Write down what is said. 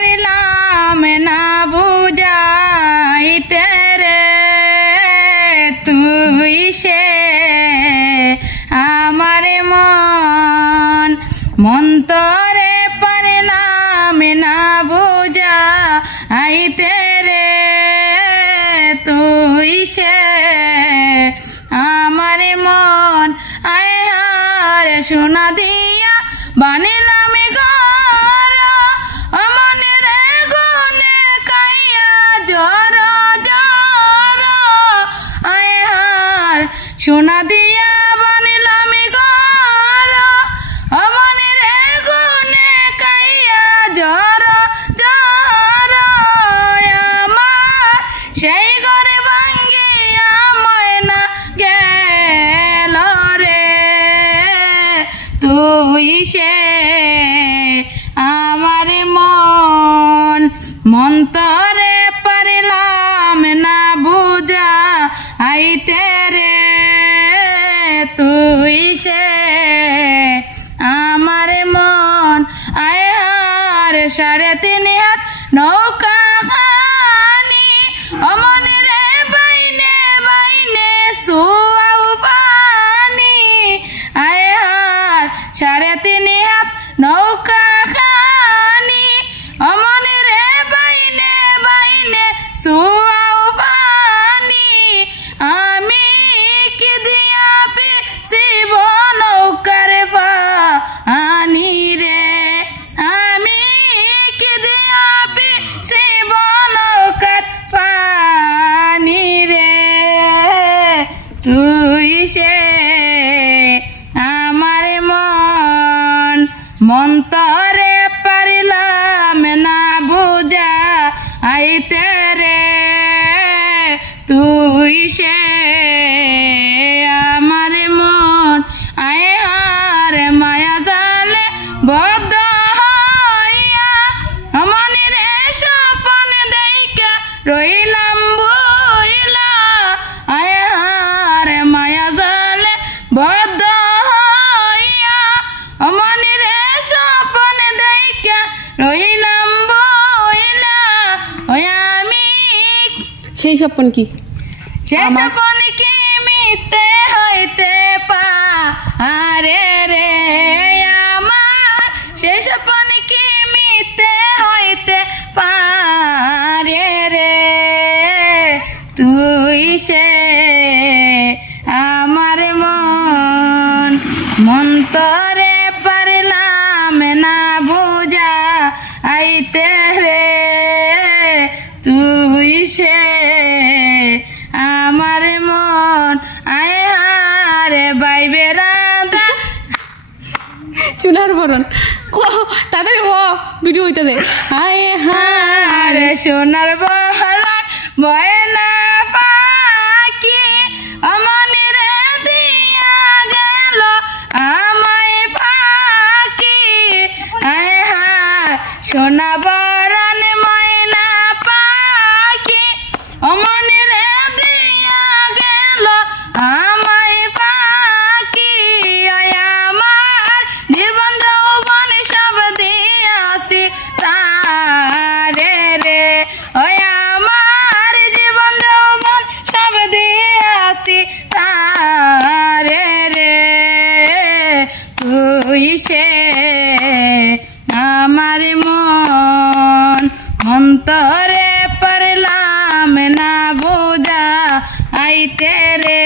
পারিলাম না বুঝাইতে রে তুই সে আমার মন মন্তরে পারিলাম না বুঝাইতে রে তুই সে আমার মন আয় হারে সোনা দিয়া বানিলাম ঘর অমনে রে গুনে কাইয়া জর জর আয় হার সোনা দিয়া বানিলাম ঘর অমনে রে গুনে কাইয়া জর জর আমার সেই ঘরে ভাঙ্গিয়া ময়না গেল রে তুই সে আমার মন মন্তরে পারিলাম না বুঝা আইতে রে তুই সে আমার মন আয় হার 3.5 হাত নৌকা খানি অমনে রে বাইনে বাইনে সুয়াও পানি আয় হার 3.5 হাত নৌকা খানি অমনে রে বাইনে বাইনে সুয়াও পানি আমি কি দিয়া পিসিব নৌকার পানি রে আমি কি দিয়া পিসিব নৌকার পানি রে তুই সে আমার মন মন্তরে পারিলাম না বুঝা আইতে রে তুই সে আমার মন আয় হার মায়া জালে বদ্ধ হইয়া অমনে রে স্বপন দেইকা রইলাম বইলা আয় হার মায়া জালে বদ্ধ হইয়া অমনে রে স্বপন দেইকা রইলাম বইলা ওই আমি সেই স্বপন কি সেই স্বপন কি মিথ্যে হইতে পারে রে আমার সেই স্বপন কি মিথ্যে হইতে পারে রে তুই সে আমার মন মন্তরে পারিলাম না বুঝা আইতে রে তুই সে আমার মন আয় হারে বাইবে রাধা সোনার বরণ তাড়াতাড়ি ভিডিও হইতে দে আয় হারে সোনার বরণ বয়না পাখি অমনে রে দিয়া গেল আমায় পাখি আয় হার সোনা বরণ ময়না পাখি অমনে রে দিয়া গেল আমায় পাখি আমার জীবন যৌবন সব দিয়াছি তারে রে ওই আমার জীবন যৌবন সব দিয়াছি তারে রে তুই সে আমার মন মন্তরে পারলাম না বুঝা আইতে রে